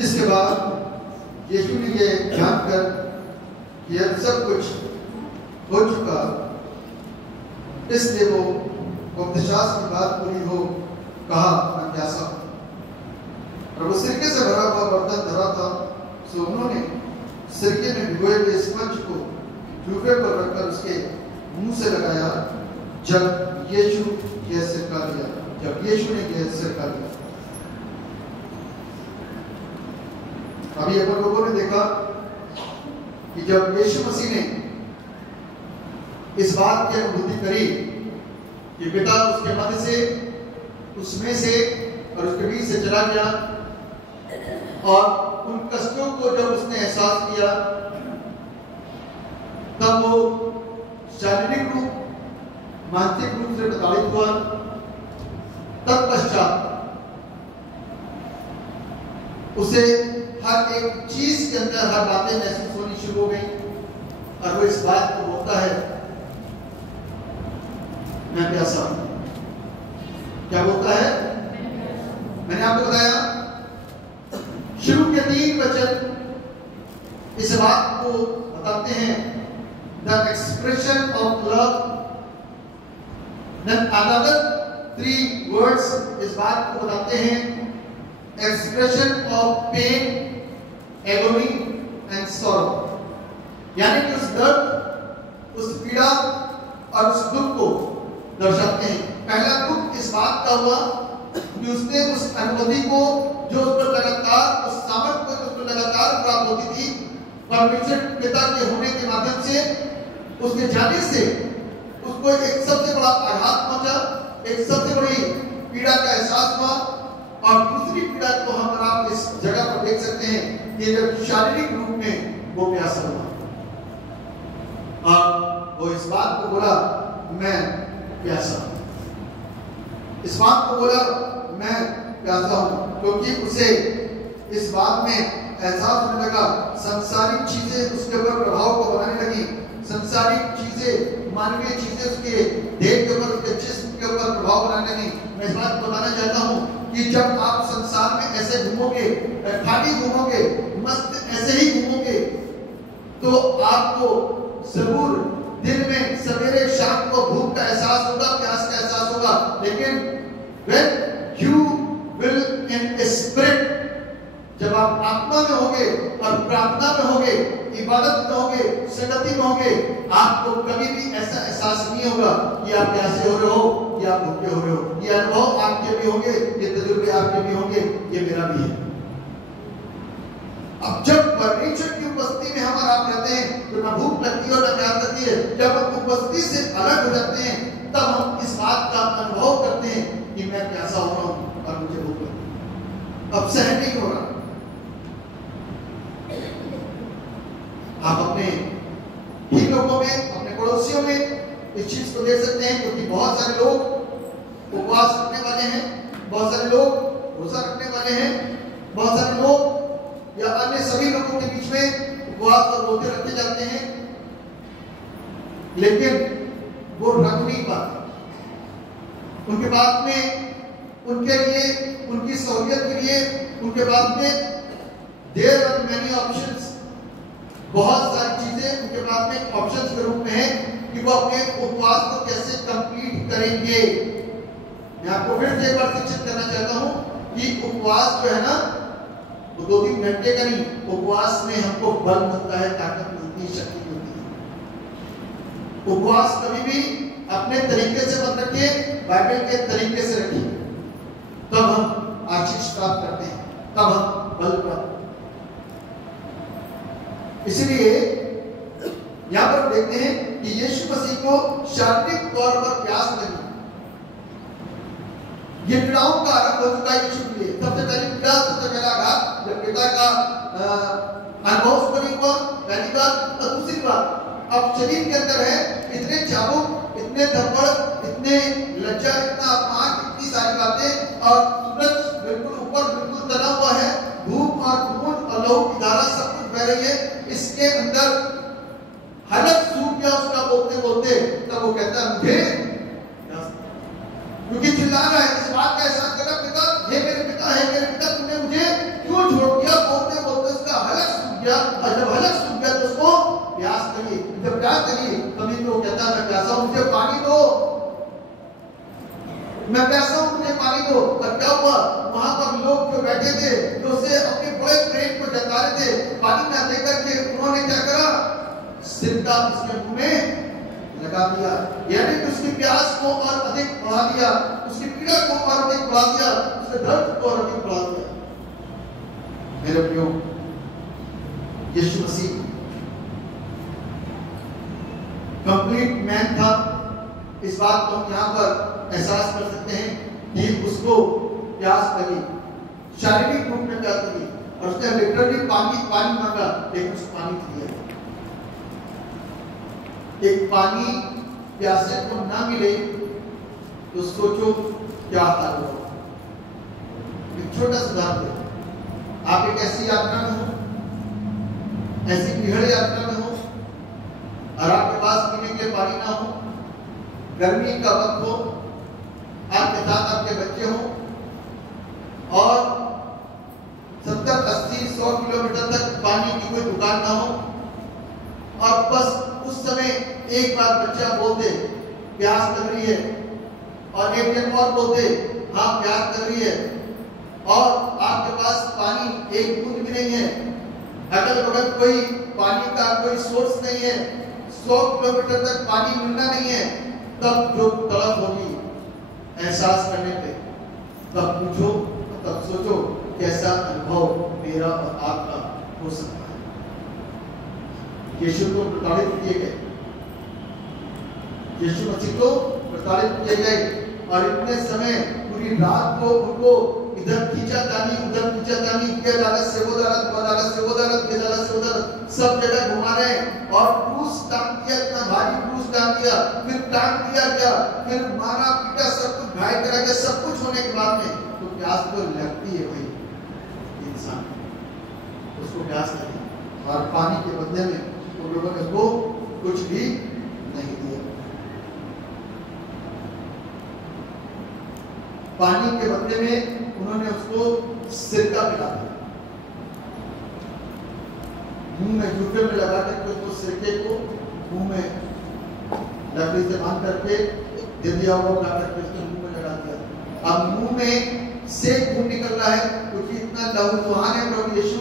इसके बाद यीशु ने ये जानकर कि अब सब कुछ हो चुका, इसलिए वो उपदेशास्त्र की बात पूरी हो, कहा मैं प्यासा हूं। और वो सिरके से भरा हुआ बर्तन धरा था, सो उन्होंने सिरके में भिगोए हुए स्पंज को जूफे पर रखकर उसके मुंह से लगाया। जब यीशु ने यह सिरका लिया। अभी अपन लोगों ने देखा कि जब यीशु मसीह ने इस बात की अनुभूति करी कि पिता उसके मध्य से, उसमें से और उसके बीच से चला गया, और उन कष्टों को जब उसने एहसास किया, तब वो शारीरिक रूप, मानसिक रूप से प्रताड़ित हुआ। तत्पश्चात उसे हर एक चीज के अंदर हर बातें महसूस होनी शुरू हो गई, और वो इस बात को बोलता है मैं प्यासा हूं। क्या बोलता है? मैंने आपको बताया शुरू के 3 वचन इस बात को बताते हैं, the expression of love. Then another 3 words इस बात को बताते हैं, expression of pain, agony and sorrow. यानी कि उस दर्द, उस पीड़ा और उस दुख को दर्शाते हैं। पहला दुख इस बात का हुआ कि उसने उस अनुभूति को जो उस पर लगातार, उस सामर्थ को जो उस पर लगातार प्राप्त होती थी परमेश्वर पिता के होने के माध्यम से, उसके जाने से उसको एक सबसे बड़ा आघात पहुंचा, एक सबसे बड़ी पीड़ा का एहसास हुआ। और दूसरी पीड़ा को हम और आप इस जगह पर देख सकते हैं कि जब शारीरिक रूप में वो प्यासा हुआ, और वो इस बात को बोला मैं प्यासा हूं। इस बात को बोला मैं प्यासा हूं क्योंकि उसे इस बात में एहसास होने लगा, संसारिक चीजें उसके ऊपर प्रभाव को बनाने लगी। संसारिक चीजें, मानवीय चीजें उसके देह के ऊपर, उसके जिस्म के ऊपर प्रभाव बनाने लगी। मैं इस बात को बताना चाहता हूं कि जब आप संसार में ऐसे घूमोगे, खाली घूमोगे, मस्त ऐसे ही घूमोगे, तो आपको जरूर दिन में सवेरे शाम को भूख का एहसास होगा, प्यास का एहसास होगा। लेकिन when you will in spirit, जब आप आत्मा में होगे और प्रार्थना में होगे, इबादत में होगे, संगति में होगे, आपको कभी भी ऐसा एहसास नहीं होगा कि आप प्यासे हो रहे हो या आप भूखे हो रहे हो। ये अनुभव आपके भी होंगे, ये तजुर्बे आपके भी होंगे, ये मेरा भी है। अब जब परमेश्वर की उपस्थिति में हम और आप रहते हैं तो ना भूख लगती है और ना प्यास लगती है। जब हम उपस्थिति से अलग हो जाते हैं तब हम इस बात का अनुभव करते हैं कि मैं प्यासा हो रहा हूं और मुझे भूख लगती है, अब सहन नहीं हो रहा। आप अपने ही लोगों में, अपने पड़ोसियों में इस चीज को देख सकते हैं, क्योंकि बहुत सारे लोग उपवास रखने वाले हैं, बहुत सारे लोग रोजा रखने वाले हैं, बहुत सारे लोग या अन्य सभी लोगों के बीच में उपवास और रोजे रखे जाते हैं, लेकिन वो रख नहीं पाते। उनके पास में, उनके लिए, उनकी सहूलियत के लिए उनके पास में देयर आर मेनी ऑप्शंस, बहुत सारी चीजें उनके पास में ऑप्शंस के रूप में है कि वो अपने उपवास को कैसे कंप्लीट करेंगे। मैं आपको फिर से एक बार शिक्षित करना चाहता हूं कि उपवास जो है ना, वो 2-3 घंटे का नहीं, उपवास में हमको बल मिलता है, ताकत मिलती है, शक्ति मिलती है। उपवास कभी भी अपने तरीके से मत रखिए, बाइबल के तरीके से रखिए, तब हम आशीष प्राप्त करते हैं, तब हम बल प्राप्त। इसलिए यहां पर देखते हैं कि यीशु मसीह को शारीरिक तौर पर प्यास लगी। ये पीड़ाओं का आरंभ हो चुका है यीशु के लिए। सबसे पहली पीड़ा, सबसे पहला आघात जब पिता का अनुभव उसको नहीं हुआ, पहली बात। और दूसरी बात, अब शरीर के अंदर है इतने चाबुक, इतने धब्बड़, इतने लज्जा, इतना अपमान, इतनी सारी बातें, और सूरज बिल्कुल ऊपर, बिल्कुल तना हुआ है, धूप और खून और लहू की धारा सब कुछ बह रही है। इसके अंदर हालत सूख गया उसका बोलते बोलते। तब वो कहता है मुझे, क्योंकि चिल्ला रहा है, इस बात का एहसास कर रहा, पिता, हे मेरे पिता, हे मेरे पिता, तुमने मुझे क्यों छोड़ दिया? वो और जब हलक सूख गया तो उसको प्यास लगी। जब प्यास लगी तभी तो कहता मैं प्यासा हूं, मुझे पानी दो, मैं प्यासा हूं, मुझे पानी दो। और क्या हुआ, वहां पर लोग जो बैठे थे जो उसे अपने बड़े प्रेम को जता रहे थे, पानी ना देकर के उन्होंने क्या करा, सिरका उसके मुंह में लगा दिया, यानी कि उसकी प्यास को और अधिक बढ़ा दिया, उसकी पीड़ा को और अधिक बढ़ा दिया, उसके दर्द को और अधिक बढ़ा दिया। मेरे प्रियो, यीशु मसीह कंप्लीट मैन था। इस बात को हम यहाँ पर एहसास कर सकते हैं कि उसको प्यास लगी, शारीरिक रूप में प्यास लगी, और उसने लिटरली पानी मांगा, लेकिन उसको पानी दिया। एक पानी प्यासे को ना मिले तो सोचो क्या हाल होगा। एक छोटा सुधार दे, आप एक ऐसी यात्रा में हो, ऐसी गृह यात्रा में हो और आपके पास पीने के लिए पानी ना हो, गर्मी का वक्त हो, आपके साथ आपके बच्चे हो और 70, 80, 100 किलोमीटर तक पानी की कोई दुकान ना हो, और बस उस समय एक बार बच्चा बोलते प्यास लग रही है, और एक दिन और बोलते हाँ प्यास लग रही है, और आपके पास पानी एक बूंद भी नहीं है, अगल बगल कोई पानी का कोई सोर्स नहीं है, 100 किलोमीटर तक पानी मिलना नहीं है, तब जो तड़प होगी एहसास करने पे, तब पूछो, तब सोचो कैसा अनुभव मेरा और आपका हो सकता है। यीशु को प्रताड़ित किए गए, यीशु मसीह को प्रताड़ित किए गए, और इतने समय पूरी रात को उनको इधर खींचातानी उधर खींचातानी, ये अदालत से वो अदालत, वो अदालत से वो अदालत, ये अदालत से वो अदालत, सब जगह घुमा रहे हैं, और क्रूस टांग दिया, इतना भारी क्रूस टांग दिया, फिर टांग दिया गया, फिर मारा पीटा, सब कुछ घायल करा गया। सब कुछ होने के बाद में तो प्यास तो लगती है भाई, इंसान उसको प्यास लगी, और पानी के बदले में उन लोगों ने उसको कुछ भी नहीं दिया। पानी के बदले में उन्होंने उसको सिरका पिला दिया, मुंह में जूते में लगा करके उसको सिरके को मुंह में लकड़ी से बांध करके दिया हुआ उठा करके उसके मुंह में लगा दिया। अब मुंह में से खून निकल रहा है, क्योंकि इतना लहूलुहान है प्रभु यीशु,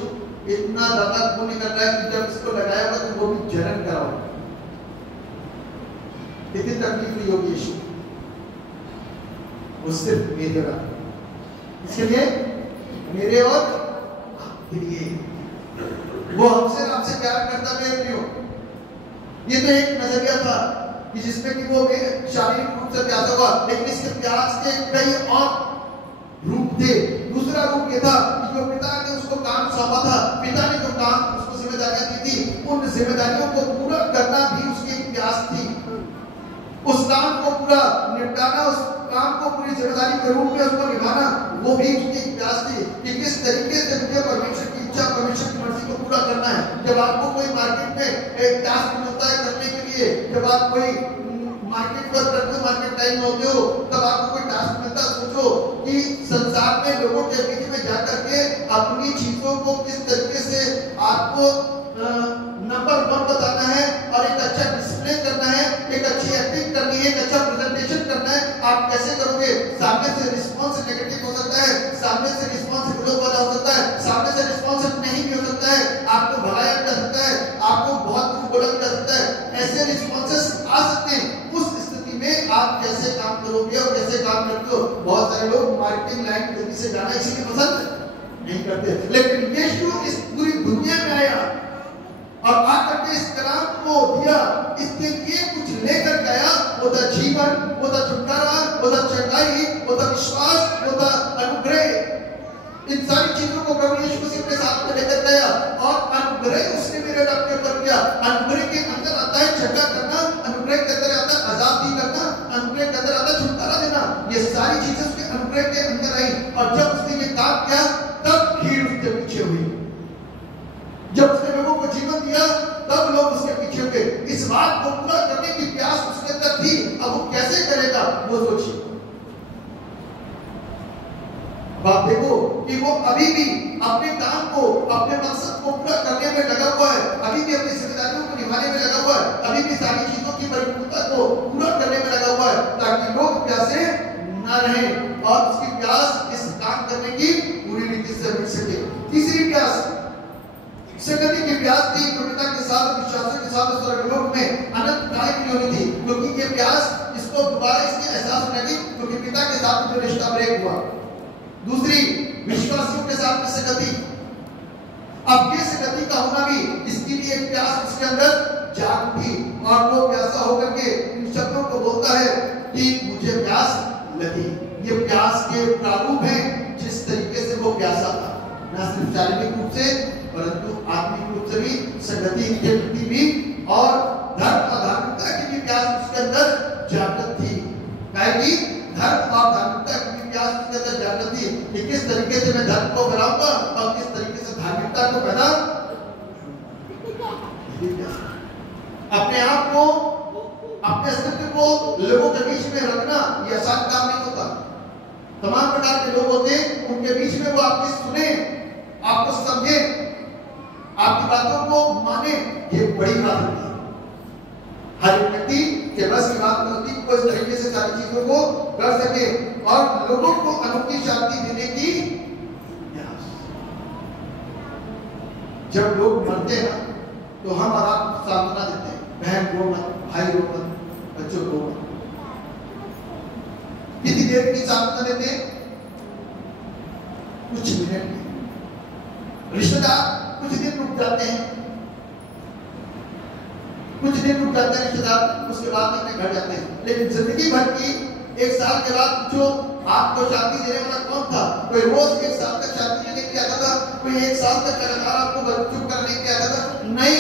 इतना ज्यादा खून निकल रहा है कि जब इसको लगाया होगा तो वो भी जलन करा होगा। कितनी तकलीफ हुई होगी यीशु, वो सिर्फ मेरे और इसके लिए, मेरे और आपके लिए, वो हमसे आपसे प्यार करता है। क्यों? ये तो एक नजरिया था कि जिसमें कि वो शारीरिक रूप से प्यासा हुआ, लेकिन इसके प्यास के कई और रूप थे। दूसरा रूप ये था कि जो पिता ने उसको काम सौंपा था, पिता ने जो काम उसको जिम्मेदारियां दी थी, उन जिम्मेदारियों को पूरा करना भी उसकी एक प्यास थी। उस काम को पूरा निपटाना, उस काम को पूरी जिम्मेदारी के रूप में उसको निभाना, वो भी उसकी एक प्यास थी कि किस तरीके से मुझे परमेश्वर की इच्छा, परमेश्वर की मर्जी को पूरा करना है। जब आपको कोई मार्केट में एक टास्क मिलता है करने के लिए, जब आप कोई मार्केट पर करते हो, मार्केट टाइम में होते हो, तब आपको कोई टास्क मिलता है, सोचो कि संसार में लोगों के बीच में जाकर के अपनी चीजों को किस तरीके से आपको नंबर 1 बताना है, और एक अच्छा डिस्प्ले करना है, एक अच्छी एक्टिंग करनी है, एक अच्छा प्रेजेंटेशन करना है। आप कैसे करोगे? सामने से रिस्पॉन्स नेगेटिव हो सकता है, सामने से रिस्पॉन्स विरोध वाला हो सकता है, सामने से रिस्पॉन्स नहीं भी हो सकता है, आपको भगाया जा सकता है, आपको बहुत कुछ बोला जा सकता है, ऐसे रिस्पॉन्सेस आ सकते हैं। उस स्थिति में आप कैसे काम करोगे और कैसे काम करते हो? बहुत सारे लोग मार्केटिंग लाइन जल्दी से जाना इसीलिए पसंद नहीं करते, लेकिन यीशु इस पूरी दुनिया में आया और आकर के इस कलाम को दिया, इसके लिए कुछ लेकर गया। वो था जीवन, वो था छुटकारा, वो था चंगाई, वो था विश्वास, वो था अनुग्रह। इन सारी चीजों को प्रभु यीशु मसीह अपने साथ में लेकर गया, और अनुग्रह उसने मेरे रब के ऊपर किया। अनुग्रह के अंदर आता है छक्का करना, अनुग्रह के अंदर आता है आजादी करना, अनुग्रह के अंदर आता है छुटकारा देना। ये सारी चीजें उसके अनुग्रह के अंदर आई, और जब उसने ये काम किया तब भीड़ उसके पीछे हुई। जब उसने लोगों को जीवन दिया तब लोग उसके पीछे हुए। इस बात को पूरा करने की प्यास उसके अंदर थी। अब वो कैसे करेगा वो सोचिए। आप देखो कि वो अभी भी अपने काम को, अपने मकसद को पूरा करने में लगा हुआ है, अभी भी अपनी जिम्मेदारियों को निभाने में लगा हुआ है, अभी भी सारी चीजों की परिपूर्णता को पूरा करने में लगा हुआ है, ताकि लोग प्यासे न रहे और उसकी प्यास इस काम करने की पूरी रीति से मिट सके। तीसरी प्यास संगति की प्यास थी, जो पिता के साथ विश्वासियों के साथ स्वर्गलोक में अनंत काल की होनी थी, क्योंकि ये प्यास इसको दोबारा इसके एहसास होने लगी, क्योंकि पिता के साथ जो रिश्ता ब्रेक हुआ। दूसरी, विश्वासियों के साथ में संगति। अब ये संगति का होना भी इसके लिए एक प्यास उसके अंदर जाग उठी और वो प्यासा होकर के इन शब्दों को बोलता है कि मुझे प्यास लगी। ये प्यास के प्रारूप हैं जिस तरीके से वो प्यासा था, न सिर्फ शारीरिक रूप से परंतु आत्मिक रूप से भी, संगति के प्रति भी और धर्म और धार्मिकता की भी प्यास उसके अंदर जागृत थी। कि धर्म और धार्मिकता की भी प्यास उसके अंदर जागृत थी कि किस तरीके से मैं धर्म को बनाऊंगा और किस तरीके से धार्मिकता को पैदा। अपने आप को, अपने अस्तित्व को लोगों के बीच में रखना ये आसान काम नहीं होता। तमाम प्रकार के लोग होते हैं, उनके बीच में वो आपकी सुने, आपको समझे, आपकी बातों को माने, ये बड़ी बात होती है। हर एक व्यक्ति के बस की बात होती है, इस तरीके से सारी चीजों को कर सके और लोगों को अनोखी शांति देने की। जब लोग मरते हैं तो हम और आप सांत्वना देते हैं, बहन रो मत, भाई रो मत, बच्चों रो मत। कितनी देर की सांत्वना देते हैं? कुछ मिनट की। रिश्तेदार कुछ दिन रुक जाते हैं, कुछ दिन रुक जाते हैं रिश्तेदार, उसके बाद अपने घर जाते हैं। लेकिन जिंदगी भर की, एक साल के बाद जो आपको शांति देने वाला कौन था? कोई रोज एक साल तक शांति देने के आता था, कोई एक साल तक लगातार आपको चुप करने के आता था? नहीं।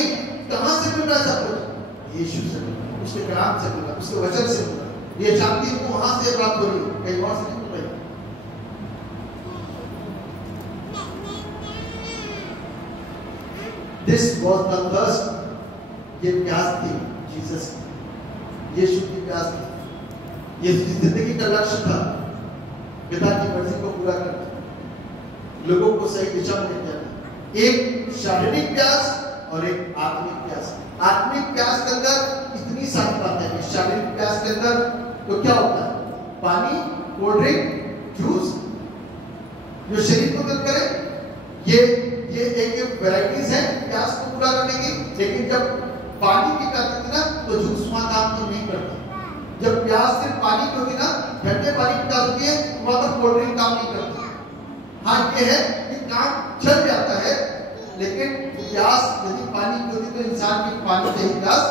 कहां से मिल रहा है सब कुछ? यीशु से मिल रहा है, उसके कलाम से मिल रहा है, उसके वचन से मिल रहा है। ये शांति को वहां से प्राप्त हो रही है, कहीं और से नहीं मिल रही। This was the thirst, ये प्यास थी जीसस की, यीशु की प्यास थी। ये जिंदगी का लक्ष्य था, पिता की मर्जी को पूरा करना, लोगों को सही दिशा में ले जाना। एक शारीरिक प्यास और एक आत्मिक प्यास। आत्मिक प्यास के अंदर इतनी सारी बातें हैं। शारीरिक प्यास के अंदर तो क्या होता है? पानी, कोल्ड ड्रिंक, जूस, जो शरीर को दर्द करे। ये एक वैरायटीज है प्यास को पूरा करने की। लेकिन जब पानी की प्यास होती ना तो जूस वहां काम तो नहीं करता। जब प्यास सिर्फ पानी की होती ना, ठंडे पानी की प्यास होती है, वहां पर कोल्ड ड्रिंक काम नहीं करती। हाँ ये है कि काम चल जाता है, लेकिन प्यास यदि पानी की होती तो इंसान की पानी से ही प्यास।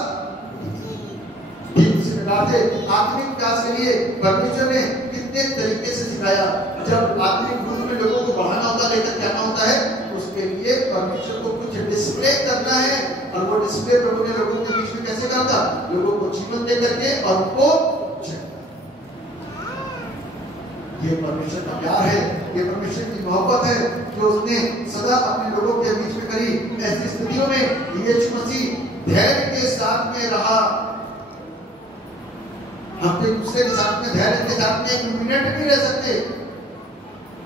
ठीक उसी प्रकार से आत्मिक प्यास के लिए परमेश्वर ने कितने तरीके से सिखाया। जब आत्मिक रूप में लोगों को बढ़ाना होता है, लेकर जाना होता है, उसके लिए परमेश्वर को कुछ डिस्प्ले करना है। और वो डिस्प्ले प्रभु ने लोगों के बीच में कैसे करता? लोगों को जीवन दे करके और उनको ये परमेश्वर का प्यार है, ये परमेश्वर की मोहब्बत है जो उसने सदा अपने लोगों के बीच में करी। ऐसी स्थितियों में यीशु मसीह धैर्य के साथ में रहा। हम एक दूसरे के साथ में, धैर्य के साथ में एक मिनट नहीं रह सकते।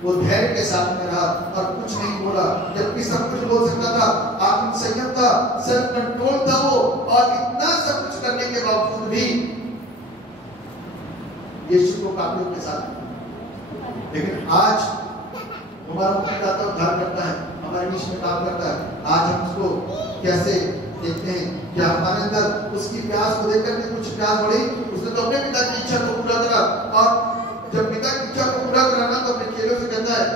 वो धैर्य के साथ में रहा और कुछ नहीं बोला, जबकि सब कुछ बोल सकता था। आत्म संयम था, सेल्फ कंट्रोल था वो, और इतना सब कुछ करने के बावजूद भी यीशु को काफिलों के साथ। लेकिन आज हमारा मुक्तिदाता उद्धार करता है, हमारे बीच में काम करता है। आज हम उसको कैसे देखते हैं? क्या हमारे अंदर उसकी प्यास को देख करके कुछ प्यास बढ़ी? उसने तो अपने पिता की इच्छा को पूरा करा, और जब पिता की इच्छा को पूरा कराना तो अपने चेलों से कहता है,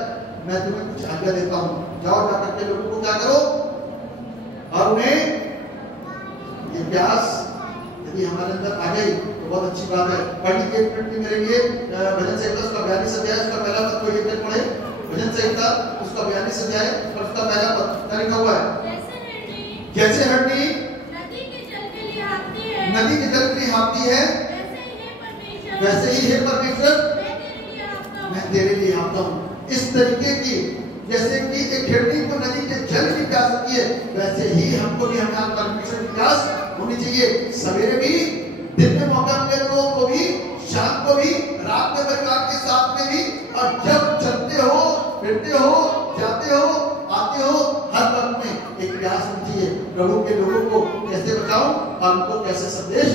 मैं तुम्हें कुछ आज्ञा देता हूँ, जाओ जा करके लोगों को क्या करो। और उन्हें ये प्यास यदि हमारे अंदर आ गई तो बहुत अच्छी बात है। पढ़ लीजिए एक मिनट में मेरे लिए भजन संहिता उसका 42 अध्याय, उसका पहला पद को एक मिनट पढ़े। भजन संहिता उसका 42 अध्याय और उसका पहला पद क्या लिखा हुआ है? जैसे हड्डी नदी के जल के लिए हाँफती है, वैसे ही हे परमेश्वर मैं तेरे लिए हाँफता हूँ। इस तरीके की, जैसे कि एक हिरनी को नदी के जल की प्यास होती है, वैसे ही हमको भी हमारे परमेश्वर की प्यास होनी चाहिए। सवेरे भी, दिन में मौका मिले तो भी, शाम को भी, रात में परिवार के साथ में भी, और जब चलते हो फिरते हो हो, जाते हो, आते हो, हर वक्त में एक प्यास होनी चाहिए प्रभु के लोगों को कैसे बचाऊं और उनको कैसे संदेश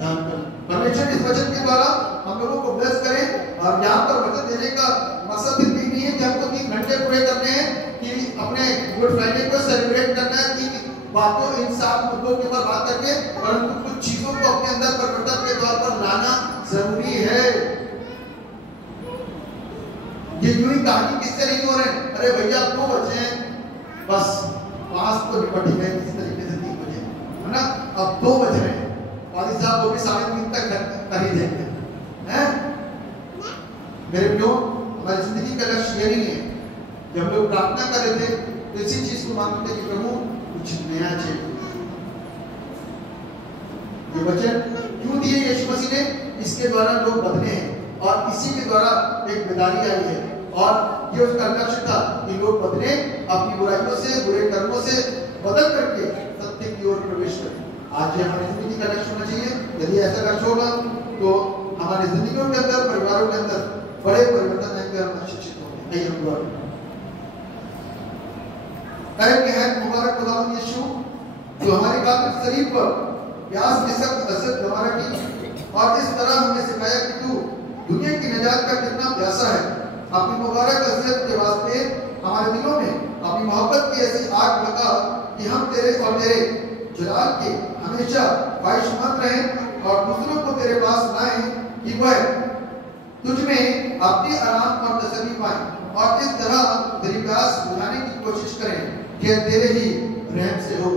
दान करूं। परमेश्वर इस वचन के द्वारा हम लोगों को ब्लेस करें। और यहाँ पर वचन देने का मकसद सिर्फ ये नहीं है कि हमको 3 घंटे पूरे करने हैं कि अपने गुड फ्राइडे को सेलिब्रेट करना है कि बातों इन 7 मुद्दों के ऊपर बात करके, परंतु कुछ चीजों को अपने अंदर परिवर्तन के तौर पर लाना जरूरी है। ये यूं ही कहानी किससे नहीं हो रहे, अरे भैया 2 बजे हैं बस 5 तो निपट ही गए किसी तरीके से 3 बजे, है ना, अब 2 बज रहे हैं, वाली साहब वो भी 3:30 तक कर ही देंगे हैं। मेरे प्रियो, हमारी जिंदगी का लक्ष्य ये नहीं है। जब लोग प्रार्थना कर रहे थे तो इसी चीज को मांगते थे कि प्रभु कुछ नया चाहिए। ये वचन क्यों दिए यीशु मसीह ने? इसके द्वारा लोग बदले हैं और इसी के द्वारा एक बेदारी आई है और ये उसका लक्ष्य था कि लोग बदले, अपनी बुराइयों से, बुरे कर्मों से बदल करके सत्य की ओर प्रवेश करें। आज ये हमारी जिंदगी का लक्ष्य होना चाहिए। यदि ऐसा लक्ष्य होगा तो हमारी जिंदगियों के अंदर, परिवारों के अंदर बड़े परिवर्तन आएंगे और हम शिक्षित होंगे। आइए हम दुआ करें। मुबारक खुदावंद यीशु, जो हमारे कातिल शरीर पर प्यास की सख्त हसरत गवा रखी और इस तरह हमें सिखाया कि तू दुनिया की निजात का कितना प्यासा है। अपनी मुबारक हसरत के वास्ते हमारे दिलों में अपनी मोहब्बत की ऐसी आग लगा कि हम तेरे और तेरे जलाल के हमेशा ख्वाहिशमंद रहें और दूसरों को तेरे पास लाएं कि वह तुझ में अपनी आराम और तसल्ली पाएं और इस तरह तेरी प्यास बुझाने की कोशिश करें कि तेरे ही रहम से हो।